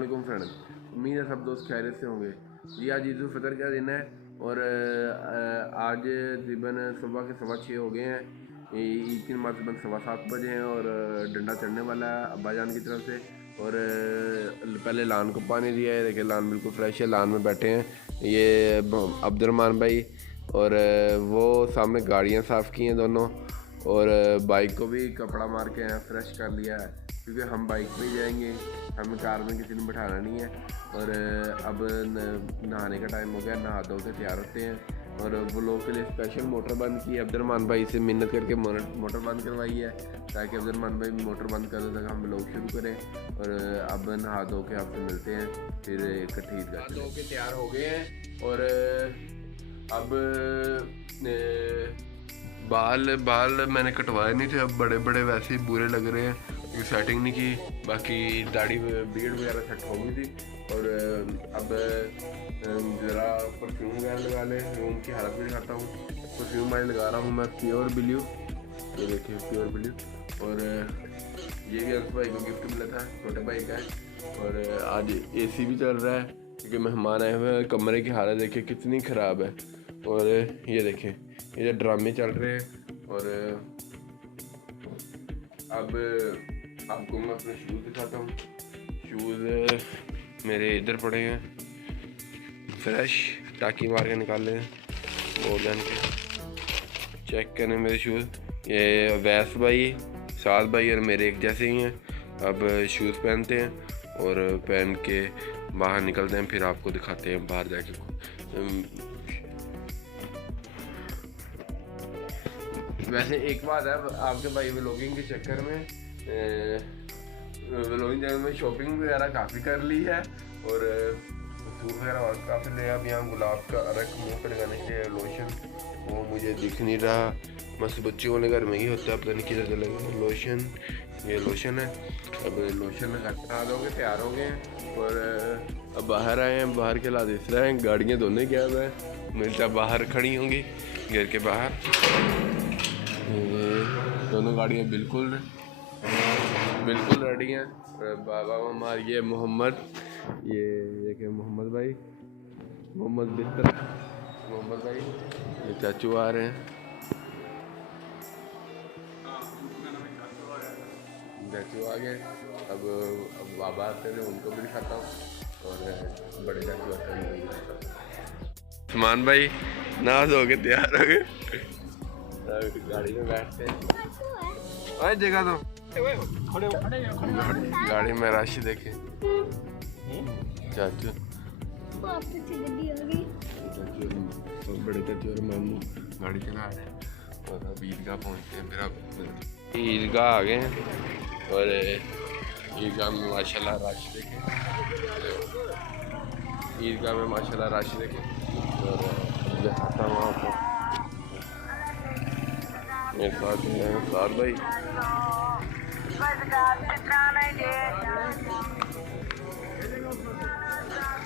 वालेकुम फ्रेंड, उम्मीद है सब दोस्त खैरियत से होंगे। जी आज ईद उल फितर का दिन है और आज तकरीबन सुबह के 6:15 हो गए हैं। ईद की नमाज़ तकरीबन 7:15 बजे हैं और डंडा चढ़ने वाला है अब्बा जान की तरफ से। और पहले लान को पानी दिया है, देखिए लान बिल्कुल फ्रेश है, लान में बैठे हैं ये अब्दुलरहमान भाई। और वो सामने गाड़ियाँ साफ़ की हैं दोनों, और बाइक को भी कपड़ा मार के यहाँ फ्रेश कर लिया है क्योंकि हम बाइक पे ही जाएंगे, हमें कार में किसी ने बैठाना नहीं है। और अब नहाने का टाइम हो गया, नहा धो के तैयार होते हैं। और वो लोगों के लिए स्पेशल मोटर बंद की है, अब्दुलरहमान भाई से मिन्नत करके मोटर बंद करवाई है ताकि अब्दुलरहमान भाई मोटर बंद कर दे तक हम लोग शुरू करें। और अब नहा धो के आपसे मिलते हैं, फिर इकट्ठी ईद नहा धो के तैयार हो गए हैं। और अब बाल मैंने कटवाए नहीं थे, अब बड़े बड़े वैसे ही बुरे लग रहे हैं क्योंकि सेटिंग नहीं की। बाकी दाढ़ी बीड़ वगैरह सेट हो गई थी। और अब ज़रा परफ्यूम वगैरह लगा लें, रूम की हालत भी दिखाता हूँ। परफ्यूम आज लगा रहा हूँ मैं प्योर ब्लू, ये देखिए प्योर ब्लू। और ये भी अंश भाई को गिफ्ट मिला था, छोटे भाई का है। और आज AC भी चल रहा है क्योंकि मेहमान आए हुए हैं। कमरे की हालत देखिए कितनी ख़राब है। और ये देखें ये ड्रामे चल रहे हैं। और अब आपको मैं अपने शूज़ दिखाता हूँ। शूज़ मेरे इधर पड़े हैं फ्रेश, टाकी मार के निकाले हैं और जान के चेक करें मेरे शूज़। ये वैस भाई, साद भाई और मेरे एक जैसे ही हैं। अब शूज़ पहनते हैं और पहन के बाहर निकलते हैं, फिर आपको दिखाते हैं बाहर जाके। वैसे एक बात है, आपके भाई व्लॉगिंग के चक्कर में व्लॉगिंग चैनल में शॉपिंग वगैरह काफ़ी कर ली है और सूट वगैरह और काफ़ी ले। अब यहाँ गुलाब का अरक मुँह पर लगाने के लिए लोशन, वो मुझे दिख नहीं रहा, मस्त बच्चों वाले घर में ही होता है, पता नहीं किधर चलेगा लोशन। ये लोशन है, अब लोशन लगा दोगे तैयार हो गए हैं। और अब बाहर आए हैं, बाहर के हालात इस तरह हैं, गाड़ियाँ दोनों क्या है मिलता बाहर खड़ी होंगी घर के बाहर। दोनों गाड़ियाँ बिल्कुल रेडी हैं। बाबा हमार ये मोहम्मद, ये देखिए मोहम्मद भाई, मोहम्मद बिस्तर मोहम्मद भाई, ये चाचू आ रहे हैं, चाचू आ गए। अब बाबा आते हैं उनको भी दिखाता हूँ और बड़े चाचू आते हैं। समान भाई नहा धो के तैयार हो गए, गाड़ी में बैठते हैं। जगह तो गाड़ी में रश देखे चाचू बड़े चाचू और मामू गाड़ी चला रहे हैं। और अब ईदगाह पहुँचते हैं, फिर अब ईदगाह आ गए हैं। और ईदगाह में माशाल्लाह रश देखे, ईदगाह में माशाल्लाह रश देखे। और दिखाता हूँ आपको, मेरे साथ हैं साद भाई,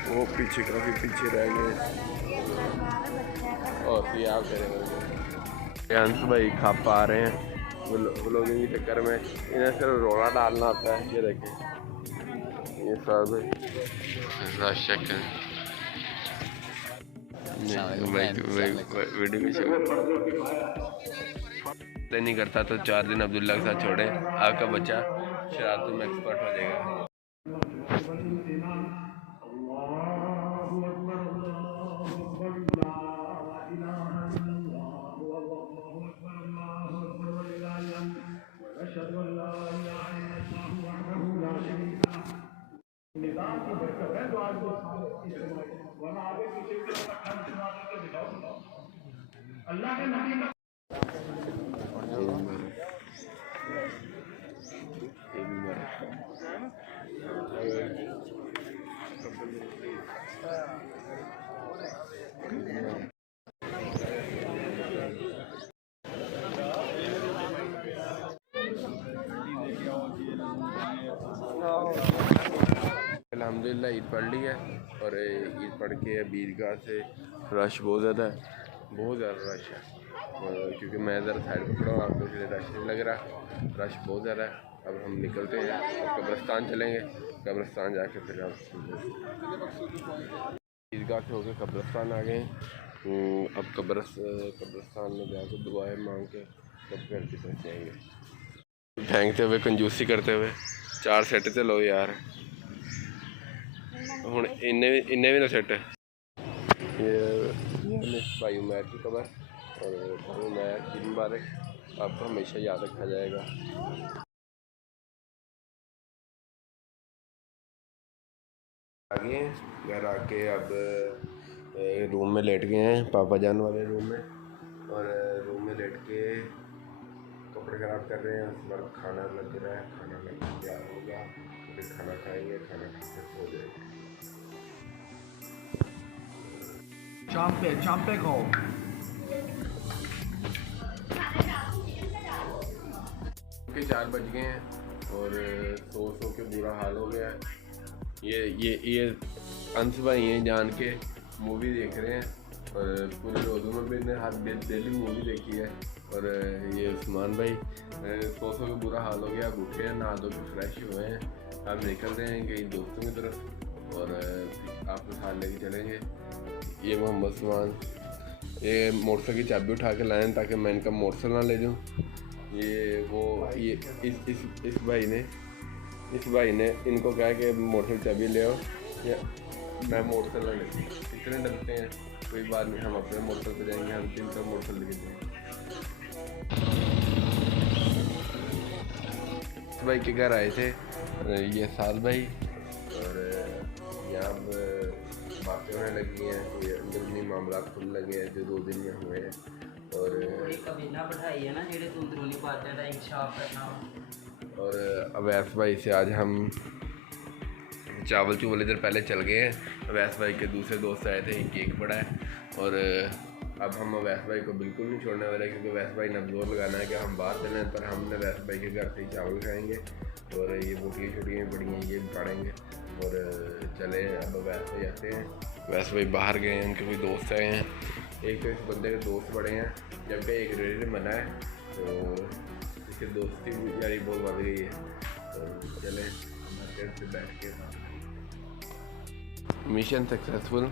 वो पीछे काफ़ी पीछे रह गए और आप अंश भाई खप आ रहे हैं व्लॉगिंग के चक्कर में, इन्हें सिर्फ रोना डालना आता है। ये देखें ये साद भाई चेक करें नहीं करता तो 4 दिन अब्दुल्ला के साथ छोड़े, आपका बच्चा शरारतों में एक्सपर्ट हो जाएगा। अल्लाह के नबी का अल्हम्दुलिल्लाह ईद पढ़ ली है। और ईद पढ़ के अब ईदगाह से रश बहुत ज़्यादा है, बहुत ज़्यादा रश है। क्योंकि मैं ज़रा साइड पर खड़ा हूँ, आपको इसलिए रश नहीं लग रहा, रश बहुत ज़्यादा है। अब हम निकलते हैं, अब कब्रिस्तान चलेंगे, कब्रिस्तान जाके फिर हम ईदगाह से होकर कब्रिस्तान आ गए। अब कब्रिस्तान में जाकर दुआएं मांग के तब घर की तरफ जाएंगे। फेंकते हुए कंजूसी करते हुए 4 सेट तो लो यार, हुण इन्ने भी ना सेट। ये भाई उमैर की कबर और भाई उमैर की मुबारक, आपको हमेशा याद रखा जाएगा। आगे घर आके अब रूम में लेट गए हैं, पापा जान वाले रूम में, और रूम में लेट के कपड़े ख़राब कर रहे हैं। उसके बाद खाना लग रहा है, खाना लग तैयार होगा, फिर खाना खाएंगे, खाना खा के सो जाएंगे। Jump go. 4 बज गए हैं और सो के बुरा हाल हो गया है। ये अंश भाई हैं जान के मूवी देख रहे हैं, और पूरे रोज़ों में भी ने हर डेली मूवी देखी है। और ये उस्मान भाई सो के बुरा हाल हो गया, उठे हैं, नहा धो के फ्रेश हुए हैं। अब निकल रहे हैं कहीं दोस्तों की तरफ, और आपको साथ लेके चलेंगे। ये मोहम्मद उस्मान ये मोटरसाइकिल की चाबी उठा के लाए ताकि मैं इनका मोटरसाइकिल ना ले जाऊँ। ये इस भाई ने इनको कहा कि मोटरसाइकिल चाबी ले आओ, या मैं मोटरसाइकिल ले लूँ। इतने डरते हैं, कोई बात नहीं, हम अपने मोटरसाइकिल पे जाएंगे, हम 3 मोटरसाइकिल लेके जाएंगे। इस भाई के घर आए थे ये साल भाई, और यहाँ बातें होने लगी हैं, कोई अंदरूनी मामला खुल लगे हैं जो 2 दिन में हुए हैं। और बैठाई है ना जेडे अंदरूनी बातें का इंकशाफ करना। और अवैस भाई से आज हम चावल चूवल इधर पहले चल गए हैं। अवैस भाई के दूसरे दोस्त आए थे, केक बड़ा है, और अब हम अवैस भाई को बिल्कुल नहीं छोड़ने वाले, क्योंकि अवैस भाई ने जोर लगाना है कि हम बाहर चलें, पर हमने अवैस भाई के घर से ही चावल खाएंगे, और ये बोटियाँ छोटियाँ पड़ी हैं ये भी फाड़ेंगे, और चले अब अवैस भाई आते हैं। अवैस भाई बाहर गए हैं, उनके कोई दोस्त आए हैं, एक तो इस बंदे के दोस्त बड़े हैं, जबकि एक रेडी मना है, तो इसके दोस्ती यारी बहुत बढ़ गई है। तो चले मार्केट से बैठ के मिशन सक्सेसफुल,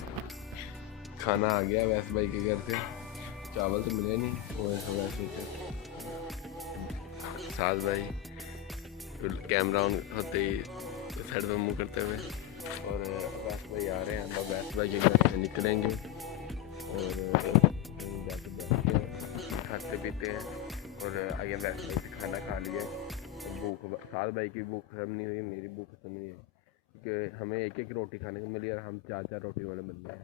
खाना आ गया वैस भाई के घर से। चावल तो मिले नहीं, वो वैसे साथ भाई कैमरा ऑन होते ही साइड में मुँह करते हुए, और वैस भाई आ रहे हैं। हम वैस भाई के घर से निकलेंगे और जाके बैठते हैं, खाते पीते हैं, और आगे वैस भाई से खाना खा लिया। भूख साथ भाई की भूख खत्म नहीं हुई, मेरी भूख खत्म नहीं है, क्योंकि हमें एक रोटी खाने को मिली और हम 4 रोटी वाले बंदे हैं।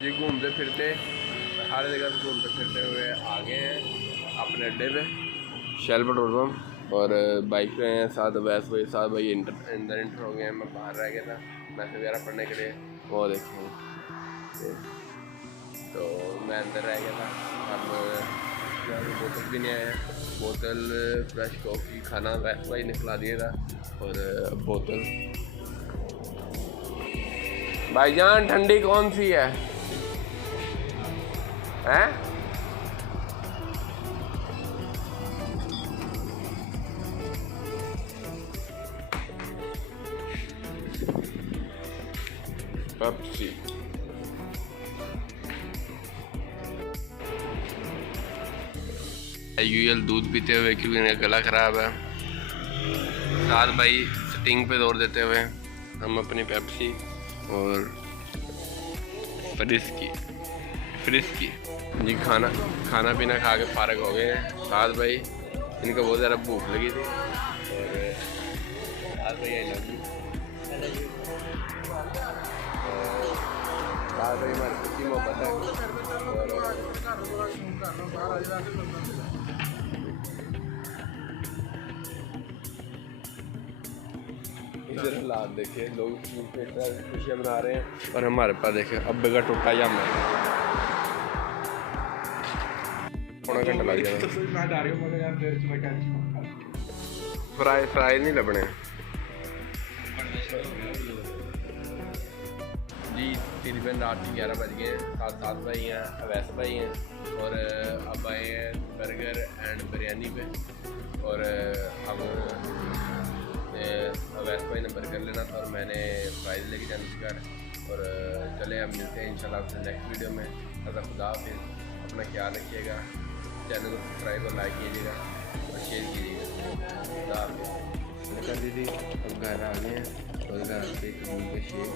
ये घूमते फिरते हर जगह से घूमते फिरते हुए आ गए हैं अपने अड्डे पे शेल पेट्रोल पंप, और बाइक पे हैं साथ वैस भाई। साथ भाई अंदर इंटर हो गए हैं, मैं बाहर रह गया था मैसेज वगैरह पढ़ने के लिए, वो देखो तो मैं अंदर रह गया था। अब बोतल भी नहीं आया, बोतल फ्रेश कॉफ़ी खाना वैस भाई ने खिला दिया था, और बोतल भाईजान ठंडी कौन सी है हैं? पेप्सी। यूजुअल दूध पीते हुए, क्योंकि मेरा गला ख़राब है। साथ भाई स्टिंग पे दौड़ देते हुए हम अपनी पेप्सी और फ्रिस्की जी खाना पीना खा के फारग हो गए हैं। साथ भाई इनको बहुत ज़्यादा भूख लगी थी, और साथ भाई आई लव यू। साथ भाई हमारी सच्ची मोहब्बत है। इधर हालात देखे, लोग खुशियाँ मना रहे हैं, और हमारे पास देखे अब्बे का टूटा जाम है। पौना घंटा लग जाएगा, फ्राई नहीं लबने जी। तकरीबन रात के 11 बज गए हैं। साथ भाई हैं, अवैस भाई हैं, और अब आए हैं बर्गर एंड बिरयानी पे, और अब था और मैंने प्राइज़ लेके जाने उसके घर। और चले अब मिलते हैं इंशाल्लाह आपसे नेक्स्ट वीडियो में। अगर खुदा हाफिज़, अपना ख्याल रखिएगा, चैनल को सब्सक्राइब और लाइक कीजिएगा और शेयर कीजिएगा। खुदा हाफिज़। अच्छा दीदी हम घर आ गए हैं और घर आके कबूल का शेर